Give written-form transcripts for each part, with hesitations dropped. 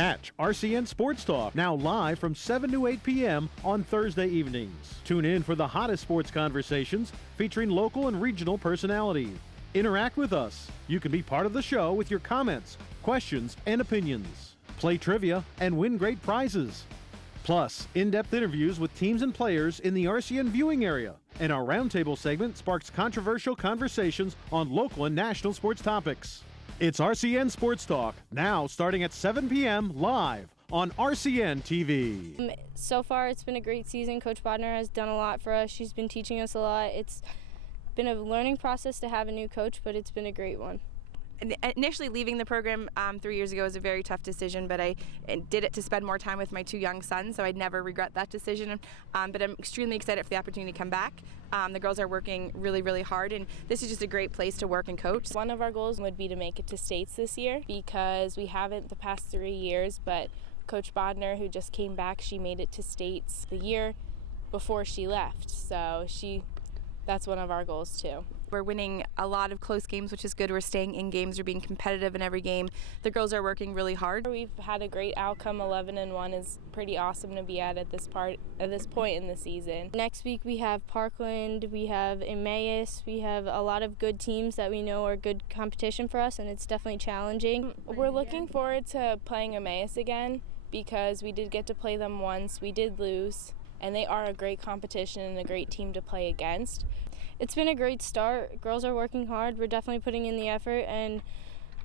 Catch RCN SportsTalk, now live from 7 to 8 p.m. on Thursday evenings. Tune in for the hottest sports conversations featuring local and regional personalities. Interact with us. You can be part of the show with your comments, questions, and opinions. Play trivia and win great prizes. Plus, in-depth interviews with teams and players in the RCN viewing area. And our roundtable segment sparks controversial conversations on local and national sports topics. It's RCN SportsTalk, now starting at 7 p.m. live on RCN-TV. So far, it's been a great season. Coach Bodner has done a lot for us. She's been teaching us a lot. It's been a learning process to have a new coach, but it's been a great one. Initially leaving the program 3 years ago was a very tough decision, but I did it to spend more time with my two young sons, so I'd never regret that decision. But I'm extremely excited for the opportunity to come back. The girls are working really, really hard, and this is just a great place to work and coach. One of our goals would be to make it to states this year because we haven't the past 3 years, but Coach Bodner, who just came back, she made it to states the year before she left, so that's one of our goals too. We're winning a lot of close games, which is good. We're staying in games. We're being competitive in every game. The girls are working really hard. We've had a great outcome. 11-1 is pretty awesome to be at this point in the season. Next week we have Parkland, we have Emmaus, we have a lot of good teams that we know are good competition for us, and it's definitely challenging. We're looking forward to playing Emmaus again because we did get to play them once. We did lose, and they are a great competition and a great team to play against. It's been a great start. Girls are working hard. We're definitely putting in the effort, and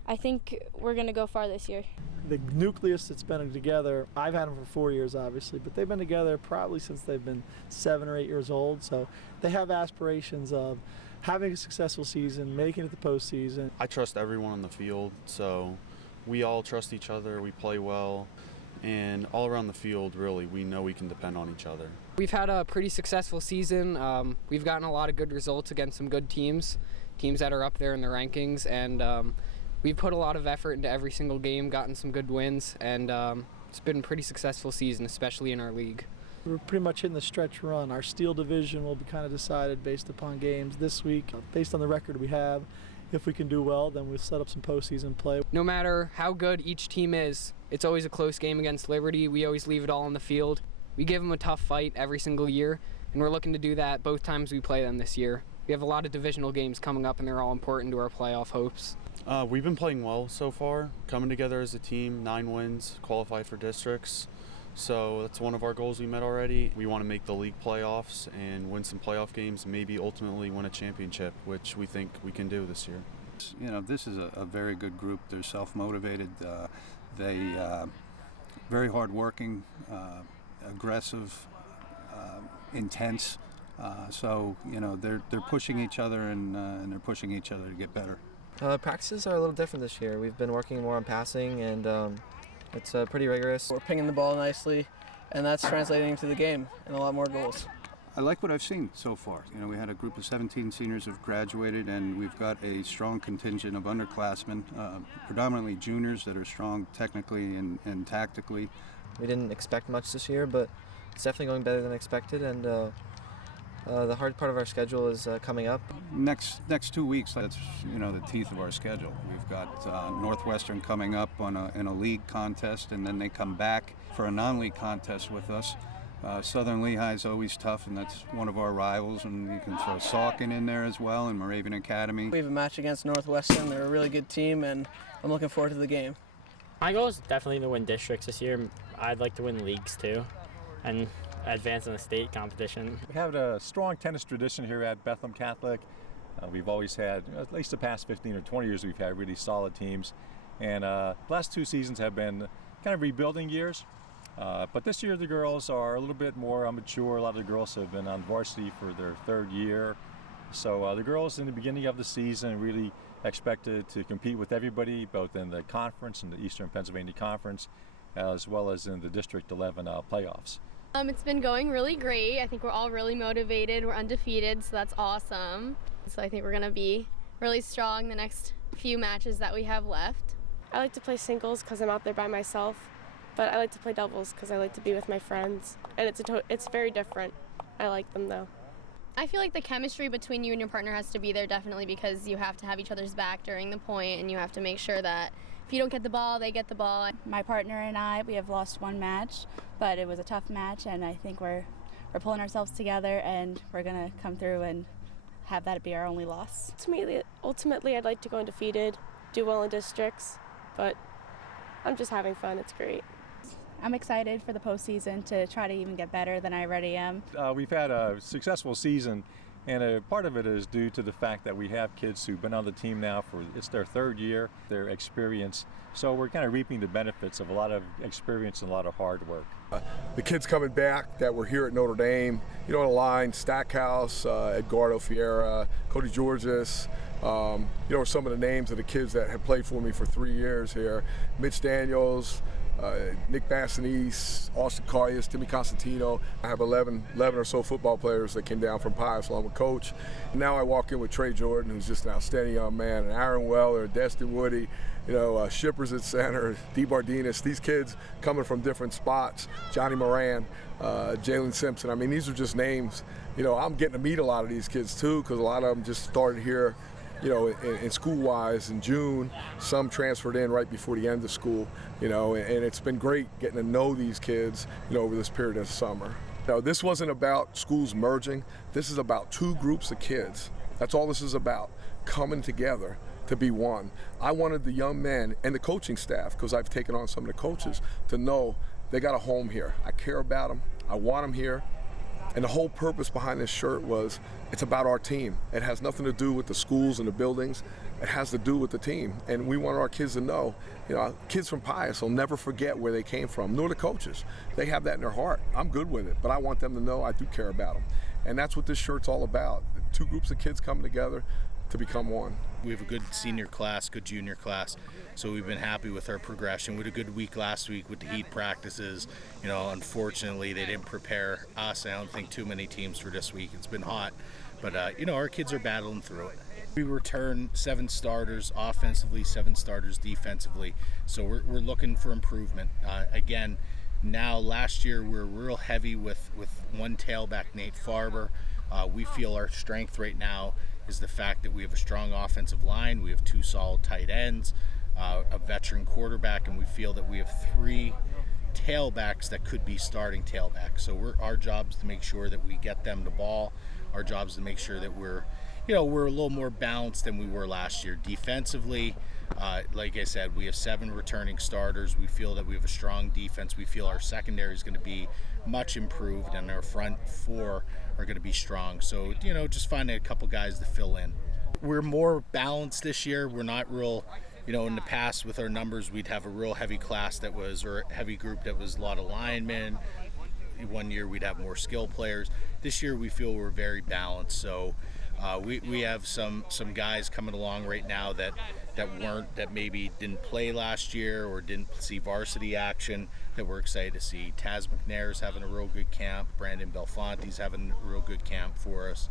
I think we're going to go far this year. The nucleus that's been together, I've had them for 4 years, obviously, but they've been together probably since they've been 7 or 8 years old, so they have aspirations of having a successful season, making it the postseason. I trust everyone on the field, so we all trust each other, we play well. And all around the field, really, we know we can depend on each other. We've had a pretty successful season. We've gotten a lot of good results against some good teams that are up there in the rankings, and we've put a lot of effort into every single game, gotten some good wins, and it's been a pretty successful season, especially in our league. We're pretty much hitting the stretch run. Our Steel division will be kind of decided based upon games this week. Based on the record we have, if we can do well, then we'll set up some postseason play. No matter how good each team is, it's always a close game against Liberty. We always leave it all on the field. We give them a tough fight every single year, and we're looking to do that both times we play them this year. We have a lot of divisional games coming up, and they're all important to our playoff hopes. We've been playing well so far, coming together as a team, 9 wins, qualified for districts. So that's one of our goals we met already. We want to make the league playoffs and win some playoff games, maybe ultimately win a championship, which we think we can do this year. You know, this is a very good group. They're self-motivated. They very hard-working, aggressive, intense. So you know, they're pushing each other and they're pushing each other to get better. Practices are a little different this year. We've been working more on passing, and it's pretty rigorous. We're pinging the ball nicely, and that's translating into the game and a lot more goals. I like what I've seen so far. You know, we had a group of 17 seniors who've graduated, and we've got a strong contingent of underclassmen, predominantly juniors that are strong technically and tactically. We didn't expect much this year, but it's definitely going better than expected, and the hard part of our schedule is coming up. Next 2 weeks, that's the teeth of our schedule. We've got Northwestern coming up in a league contest, and then they come back for a non-league contest with us. Southern Lehigh is always tough, and that's one of our rivals, and you can throw Saucon in there as well, and Moravian Academy. We have a match against Northwestern. They're a really good team, and I'm looking forward to the game. My goal is definitely to win districts this year. I'd like to win leagues too, and advance in the state competition. We have a strong tennis tradition here at Bethlehem Catholic. We've always had, at least the past 15 or 20 years, we've had really solid teams. And the last 2 seasons have been kind of rebuilding years. But this year the girls are a little bit more mature. A lot of the girls have been on varsity for their 3rd year. So the girls in the beginning of the season really expected to compete with everybody, both in the conference, in the Eastern Pennsylvania Conference, as well as in the District 11 playoffs. It's been going really great. I think we're all really motivated. We're undefeated, so that's awesome. So I think we're going to be really strong the next few matches that we have left. I like to play singles because I'm out there by myself, but I like to play doubles because I like to be with my friends, and it's very different. I like them though. I feel like the chemistry between you and your partner has to be there definitely because you have to have each other's back during the point, and you have to make sure that if you don't get the ball, they get the ball. My partner and I, we have lost one match, but it was a tough match, and I think we're pulling ourselves together, and we're going to come through and have that be our only loss. Ultimately, I'd like to go undefeated, do well in districts, but I'm just having fun. It's great. I'm excited for the postseason to try to even get better than I already am. We've had a successful season, and a part of it is due to the fact that we have kids who've been on the team now for, it's their third year, their experience. So we're kind of reaping the benefits of a lot of experience and a lot of hard work. The kids coming back that were here at Notre Dame, on the line, Stackhouse, Edgardo Fiera, Cody Georges, some of the names of the kids that have played for me for 3 years here. Mitch Daniels, Nick Bassanese, Austin Carius, Timmy Constantino. I have 11 or so football players that came down from Pius along with Coach. Now I walk in with Trey Jordan, who's just an outstanding young man, and Aaron Weller, Destin Woody, Shippers at center, Dee Bardinas, these kids coming from different spots, Johnny Moran, Jalen Simpson. I mean, these are just names. I'm getting to meet a lot of these kids too, because a lot of them just started here in school-wise in June. Some transferred in right before the end of school, and it's been great getting to know these kids, over this period of summer. This wasn't about schools merging. This is about two groups of kids. That's all this is about, coming together to be one. I wanted the young men and the coaching staff, because I've taken on some of the coaches, to know they got a home here. I care about them. I want them here. And the whole purpose behind this shirt was, it's about our team. It has nothing to do with the schools and the buildings. It has to do with the team. And we want our kids to know, kids from Pius will never forget where they came from, nor the coaches. They have that in their heart. I'm good with it, but I want them to know I do care about them. And that's what this shirt's all about. Two groups of kids coming together to become one. We have a good senior class, good junior class, so we've been happy with our progression. We had a good week last week with the heat practices. Unfortunately, they didn't prepare us. I don't think too many teams for this week. It's been hot, but our kids are battling through it. We return 7 starters offensively, 7 starters defensively, so we're looking for improvement. Again, now last year we were real heavy with one tailback, Nate Farber. We feel our strength right now is the fact that we have a strong offensive line, we have 2 solid tight ends, a veteran quarterback, and we feel that we have 3 tailbacks that could be starting tailbacks. So our job is to make sure that we get them the ball. Our job is to make sure that we're a little more balanced than we were last year. Defensively, like I said, we have 7 returning starters. We feel that we have a strong defense. We feel our secondary is going to be much improved, and our front 4 are going to be strong. So, just finding a couple guys to fill in. We're more balanced this year. We're not real, in the past with our numbers, we'd have a real heavy class or a heavy group that was a lot of linemen. One year we'd have more skill players. This year we feel we're very balanced. So we have some guys coming along right now that maybe didn't play last year or didn't see varsity action that we're excited to see. Taz McNair's having a real good camp. Brandon Belfonte's having a real good camp for us.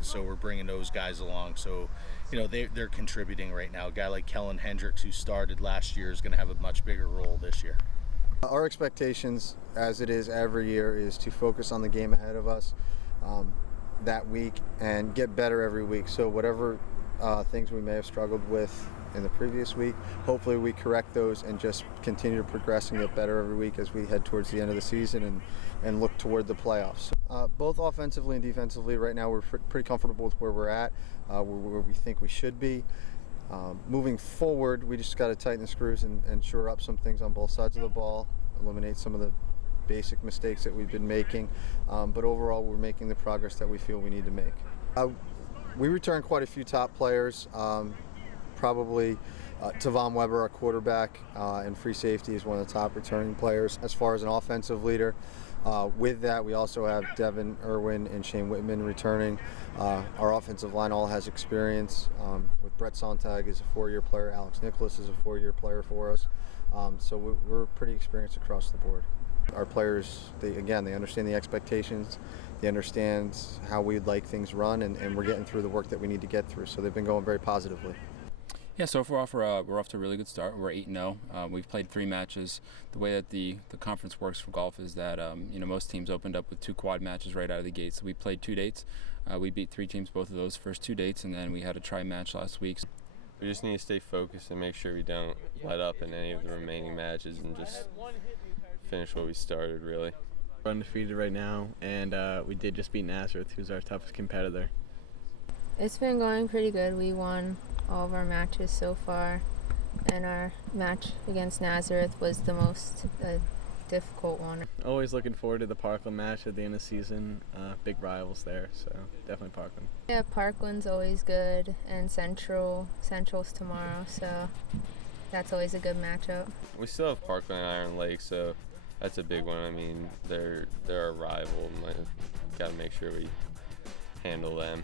So we're bringing those guys along. So, they're contributing right now. A guy like Kellen Hendricks, who started last year, is going to have a much bigger role this year. Our expectations, as it is every year, is to focus on the game ahead of us that week and get better every week. So whatever things we may have struggled with in the previous week, hopefully we correct those and just continue to progress and get better every week as we head towards the end of the season and look toward the playoffs. Both offensively and defensively, right now we're pretty comfortable with where we're at, where we think we should be. Moving forward, we just got to tighten the screws and shore up some things on both sides of the ball, eliminate some of the basic mistakes that we've been making, but overall we're making the progress that we feel we need to make. We return quite a few top players, probably Tavon Weber, our quarterback, and free safety is one of the top returning players. As far as an offensive leader, with that we also have Devin Irwin and Shane Whitman returning. Our offensive line all has experience, with Brett Sontag is a 4-year player, Alex Nicholas is a 4-year player for us, so we're pretty experienced across the board. Our players, they understand the expectations, they understand how we'd like things run, and we're getting through the work that we need to get through, so they've been going very positively. Yeah, so far we're off to a really good start. We're 8-0. We've played 3 matches. The way that the conference works for golf is that most teams opened up with 2 quad matches right out of the gate. So we played 2 dates. We beat 3 teams both of those first 2 dates, and then we had a tri match last week. We just need to stay focused and make sure we don't let up in any of the remaining matches and just finish what we started, really. We're undefeated right now, and we did just beat Nazareth, who's our toughest competitor. It's been going pretty good. We won all of our matches so far, and our match against Nazareth was the most difficult one. Always looking forward to the Parkland match at the end of the season. Big rivals there, so definitely Parkland. Yeah, Parkland's always good, and Central's tomorrow, so that's always a good matchup. We still have Parkland and Iron Lake, so that's a big one. I mean, they're a rival. Got to make sure we handle them.